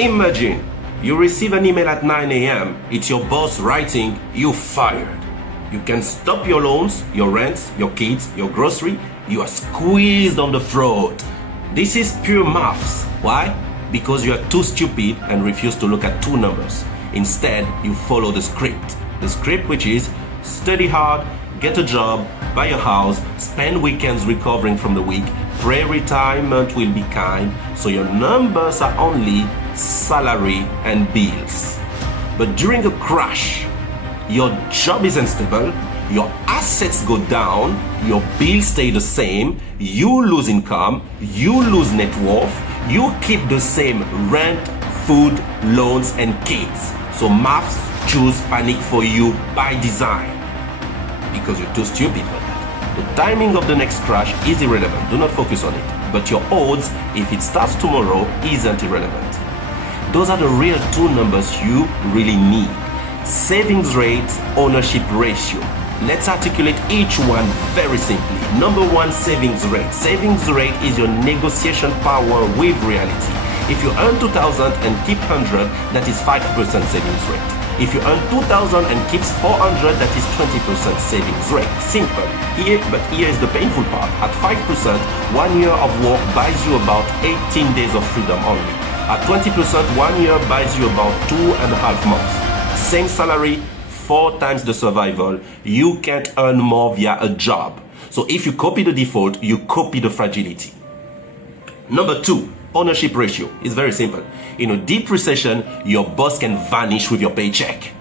Imagine you receive an email at 9 a.m. It's your boss writing, "You fired." You can stop your loans, your rents, your kids, your grocery. You are squeezed on the throat. This is pure maths. Why? Because you are too stupid and refuse to look at two numbers. Instead, you follow the script. The script which is study hard, get a job, buy a house, spend weekends recovering from the week, pray retirement will be kind, so your numbers are only salary and bills. But during a crash, your job is unstable, your assets go down, your bills stay the same, you lose income, you lose net worth, you keep the same rent, food, loans, and kids. So maths choose panic for you by design. Because you're too stupid for that. The timing of the next crash is irrelevant. Do not focus on it. But your odds, if it starts tomorrow, isn't irrelevant. Those are the real two numbers you really need. Savings rate, ownership ratio. Let's articulate each one very simply. Number one, savings rate. Savings rate is your negotiation power with reality. If you earn 2,000 and keep 100, that is 5% savings rate. If you earn 2,000 and keeps 400, that is 20% savings rate. Simple. But here is the painful part. At 5%, 1 year of work buys you about 18 days of freedom only. At 20%, 1 year buys you about 2.5 months. Same salary, 4 times the survival. You can't earn more via a job. So if you copy the default, you copy the fragility. Number two, ownership ratio is very simple. In a deep recession, your boss can vanish with your paycheck.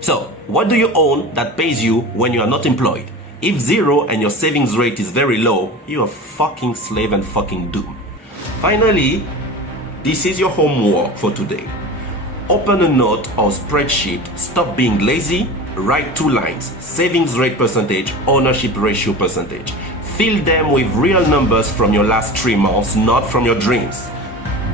So, what do you own that pays you when you are not employed? If zero and your savings rate is very low, you are fucking slave and fucking doomed. Finally, this is your homework for today. Open a note or spreadsheet, stop being lazy, write 2 lines, savings rate percentage, ownership ratio percentage. Fill them with real numbers from your last 3 months, not from your dreams.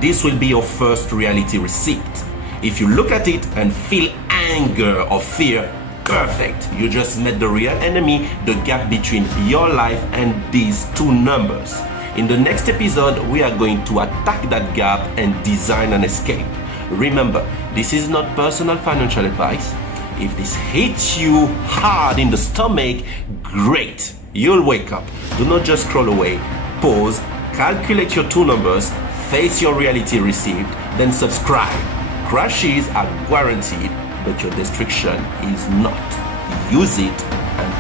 This will be your first reality receipt. If you look at it and feel anger or fear, perfect. You just met the real enemy, the gap between your life and these 2 numbers. In the next episode, we are going to attack that gap and design an escape. Remember, this is not personal financial advice. If this hits you hard in the stomach, great. You'll wake up. Do not just scroll away. Pause, calculate your 2 numbers, face your reality received, then subscribe. Crashes are guaranteed, but your destruction is not. Use it and